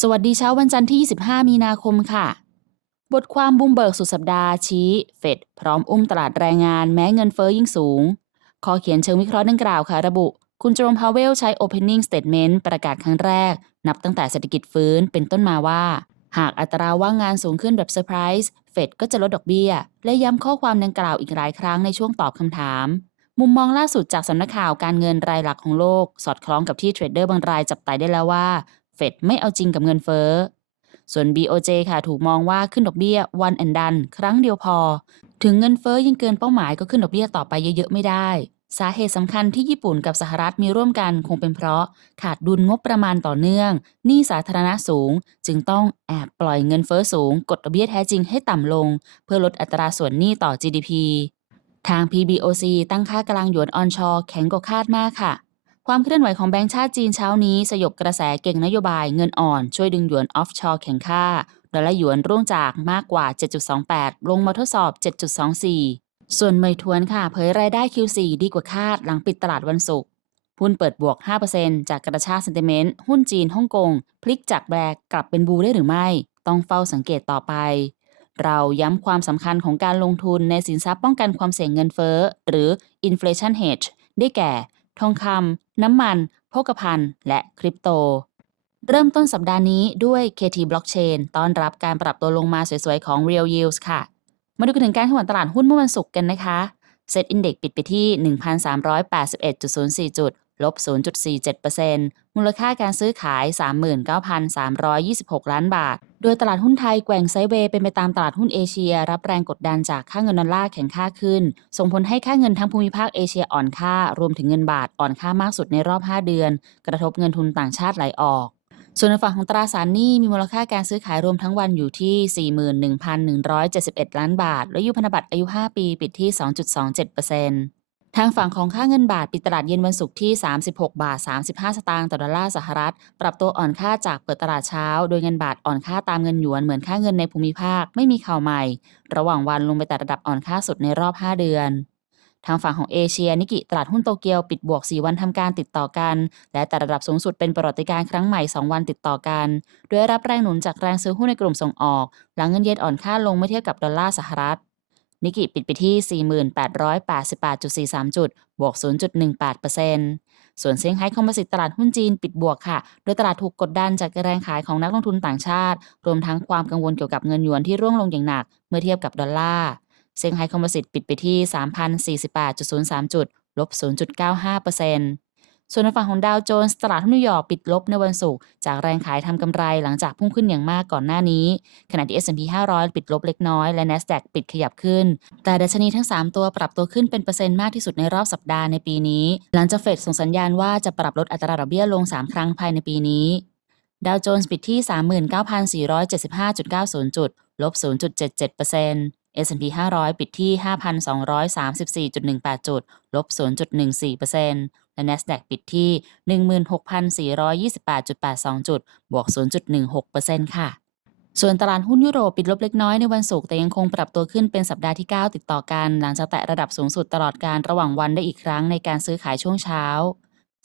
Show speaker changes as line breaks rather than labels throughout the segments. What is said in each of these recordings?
สวัสดีเช้าวันจันทร์ที่ 25 มีนาคมค่ะ บทความบูมเบิกสุดสัปดาห์ชี้ เฟดพร้อมอุ้มตลาดแรงงานแม้เงินเฟ้อยิ่งสูงข้อเขียนเชิงวิเคราะห์ดังกล่าวค่ะระบุ คุณโจมพาวเวลใช้ Opening Statement ประกาศครั้งแรก นับตั้งแต่เศรษฐกิจฟื้นเป็นต้นมาว่า หากอัตราว่างงานสูงขึ้นแบบเซอร์ไพรส์เฟดก็จะลดดอกเบี้ย และย้ำข้อความดังกล่าวอีกหลายครั้งในช่วงตอบคำถาม มุมมองล่าสุดจากสำนักข่าวการเงินรายหลักของโลก สอดคล้องกับที่เทรดเดอร์บางรายจับไตได้แล้วว่า ดไม่เอาจริงกับเงินเฟ้อ ส่วน BOJ ค่ะถูกมองว่าขึ้นดอกเบี้ย one and done ครั้งเดียวพอ ถึงเงินเฟ้อยิ่งเกินเป้าหมายก็ขึ้นดอกเบี้ยต่อไปเยอะๆไม่ได้ สาเหตุสำคัญที่ญี่ปุ่นกับสหรัฐมีร่วมกันคงเป็นเพราะขาดดุลงบประมาณต่อเนื่องหนี้สาธารณะสูง จึงต้องแอบปล่อยเงินเฟ้อสูง กดดอกเบี้ยแท้จริงให้ต่ำลง เพื่อลดอัตราส่วนหนี้ต่อ GDP ทาง PBOC ตั้งค่ากลางหยวนออนชอแข็งกว่าคาดมากค่ะ ความเคลื่อนไหวของแบงก์ชาติจีนเช้านี้ สยบกระแสเก่งนโยบายเงินอ่อน ช่วยดึงหยวนออฟชอร์แข็งค่า ดอลลาร์หยวนร่วงจากมากกว่า 7.28 ลงมาทดสอบ 7.24 ส่วนเมยทวนค่ะเผยรายได้ Q4 ดีกว่าคาดหลังปิดตลาดวันศุกร์หุ้นเปิดบวก 5%จากกระชากเซนติเมนต์หุ้นจีนฮ่องกงพลิกจากแบกกลับเป็นบูได้หรือไม่ ต้องเฝ้าสังเกตต่อไป เราย้ำความสำคัญของการลงทุนในสินทรัพย์ป้องกันความเสี่ยงเงินเฟ้อหรือ inflation hedge ได้แก่ ทองคำ น้ำมันโภคภัณฑ์ และคริปโต เริ่มต้นสัปดาห์นี้ด้วย KT Blockchain ต้อนรับการปรับตัวลงมาสวยๆ ของ Real Yields ค่ะ มาดูกันถึงการขวันตลาดหุ้นเมื่อวันศุกร์กันนะคะเซตอินเด็กปิดไปที่ 1,381.04 จุด ลบ 0.47%มูลค่าการซื้อขาย 39,326 ล้านบาท โดยตลาดหุ้นไทยแกว่งไซเวย์เป็นไปตามตลาดหุ้นเอเชีย รับแรงกดดันจากค่าเงินดอลลาร์แข็งค่าขึ้น ส่งผลให้ค่าเงินทั้งภูมิภาคเอเชียอ่อนค่า รวมถึงเงินบาทอ่อนค่ามากสุดในรอบ 5 เดือน กระทบเงินทุนต่างชาติไหลออกส่วนในฝั่งของตราสารหนี้มีมูลค่าการซื้อขายรวมทั้งวันอยู่ที่ 41,171 ล้านบาท และยุพันธบัตรอายุ 5 ปีปิดที่ 2.27% ทางฝั่งของค่าเงินบาทปิดตลาดเย็นวันศุกร์ที่ 36 บาท 35 สตางค์ต่อดอลลาร์สหรัฐ ปรับตัวอ่อนค่าจากเปิดตลาดเช้า โดยเงินบาทอ่อนค่าตามเงินหยวนเหมือนค่าเงินในภูมิภาคไม่มีข่าวใหม่ ระหว่างวันลงไปแต่ระดับอ่อนค่าสุดในรอบ 5 เดือน ทางฝั่งของเอเชียนิกิตลาดหุ้นโตเกียวปิดบวก 4 วันทำการติดต่อกัน และแต่ระดับสูงสุดเป็นประวัติการณ์ครั้งใหม่ 2 วันติดต่อกันโดยรับแรงหนุนจากแรงซื้อหุ้นในกลุ่มส่งออก หลังเงินเยนอ่อนค่าลงเมื่อเทียบกับดอลลาร์สหรัฐ นิกิปิดไปที่ 4888.43 จุด บวก 0.18%ส่วนเซี่ยงไฮ้คอมโพสิตตลาดหุ้นจีนปิดบวกค่ะ โดยตลาดถูกกดดันจากแรงขายของนักลงทุนต่างชาติ รวมทั้งความกังวลเกี่ยวกับเงินหยวนที่ร่วงลงอย่างหนัก เมื่อเทียบกับดอลลาร์ เซี่ยงไฮ้คอมโพสิตปิดไปที่ 3,048.03 จุด ลบ 0.95% ส่วนในฝั่งของดาวโจนส์ตลาดหุ้นนิวยอร์กปิดลบในวันศุกร์จากแรงขายทำกำไรหลังจากพุ่งขึ้นอย่างมากก่อนหน้านี้ ขณะที่ S&P 500 ปิดลบเล็กน้อยและ NASDAQ ปิดขยับขึ้น แต่ดัชนีทั้ง 3 ตัวปรับตัวขึ้นเป็นเปอร์เซ็นต์มากที่สุดในรอบสัปดาห์ในปีนี้ หลังจากเฟดส่งสัญญาณว่าจะปรับลดอัตราดอกเบี้ยลง 3 ครั้งภายในปีนี้ดาวโจนส์ปิดที่ 39,475.90 จุด ลบ 0.77% S&P 500 ปิดที่ 5,234.18 จุด ลบ 0.14%และ NASDAQ ปิดที่ 16,428.82 จุด บวก 0.16%ค่ะ ส่วนตลาดหุ้นยุโรปปิดลบเล็กน้อยในวันศุกร์แต่ยังคงปรับตัวขึ้นเป็นสัปดาห์ที่ 9 ติดต่อกัน หลังจากแตะระดับสูงสุดตลอดการระหว่างวันได้อีกครั้งในการซื้อขายช่วงเช้า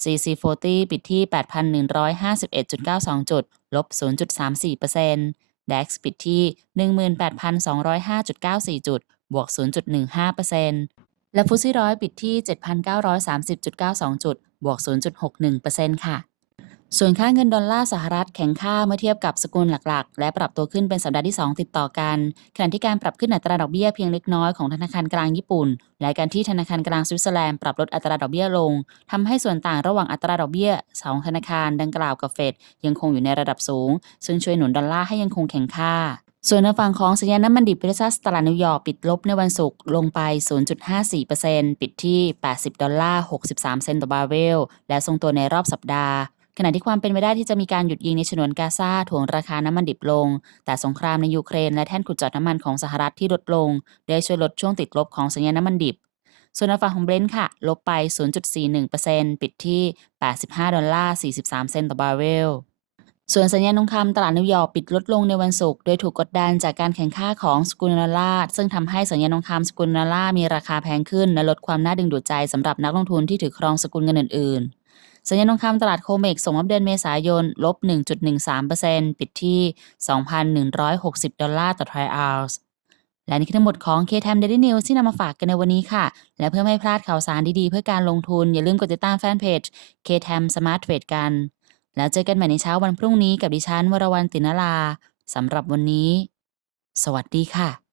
CC40 ปิดที่ 8,151.92 จุด ลบ 0.34% DAX ปิดที่ 18,205.94 จุด บวก 0.15%และฟุตซี่ร้อยปิดที่ 7,930.92 จุด บวก 0.61%ค่ะ ส่วนค่าเงินดอลลาร์สหรัฐแข็งค่าเมื่อเทียบกับสกุลหลักๆ และปรับตัวขึ้นเป็นสัปดาห์ที่ 2 ติดต่อกัน ขณะที่การปรับขึ้นอัตราดอกเบี้ยเพียงเล็กน้อยของธนาคารกลางญี่ปุ่น และการที่ธนาคารกลางสวิตเซอร์แลนด์ปรับลดอัตราดอกเบี้ยลงทำให้ส่วนต่างระหว่างอัตราดอกเบี้ยสองธนาคารดังกล่าวกับเฟดยังคงอยู่ในระดับสูง ซึ่งช่วยหนุนดอลลาร์ให้ยังคงแข็งค่าส่วนในฝั่งของสัญญาณน้ำมันดิบเบรซัสตลาดนิวยอร์กปิดลบในวันศุกร์ลงไป 0.54%ปิดที่ 80 ดอลลาร์ 63 เซนต์ต่อบาร์เรล และทรงตัวในรอบสัปดาห์ ขณะที่ความเป็นไปได้ที่จะมีการหยุดยิงในฉนวนกาซาถ่วงราคาน้ำมันดิบลง แต่สงครามในยูเครนและแท่นขุดเจาะน้ำมันของสหรัฐที่ลดลง ได้ช่วยลดช่วงติดลบของสัญญาณน้ำมันดิบ ส่วนในฝั่งของเบรนท์ค่ะ ลบไป 0.41%ปิดที่ 85 ดอลลาร์ 43 เซนต์ต่อบาร์เรลส่วนสัญญาณทองคำตลาดนิวยอร์กปิดลดลงในวันศุกร์โดยถูกกดดันจากการแข่งข้าของสกุลดอลลาร์ซึ่งทำให้สัญญาณทองคำสกุลดอลลาร์มีราคาแพงขึ้นและลดความน่าดึงดูดใจสำหรับนักลงทุนที่ถือครองสกุลเงินอื่นๆ สัญญาณทองคำตลาดโคเมกส่งมอบเดือนเมษายนลบ 1.13%ปิดที่ 2,160 ดอลลาร์ต่อทรัลออนซ์และนี่คือทั้งหมดของ K-Time Daily News ที่นำมาฝากกันในวันนี้ค่ะ และเพื่อไม่ให้พลาดข่าวสารดีๆ เพื่อการลงทุน อย่าลืมกดติดตามแฟนเพจ K-Time Smart Trade กัน แล้วเจอกันใหม่ในเช้าวันพรุ่งนี้กับดิฉันวรวรรณตินลาสำหรับวันนี้ สวัสดีค่ะ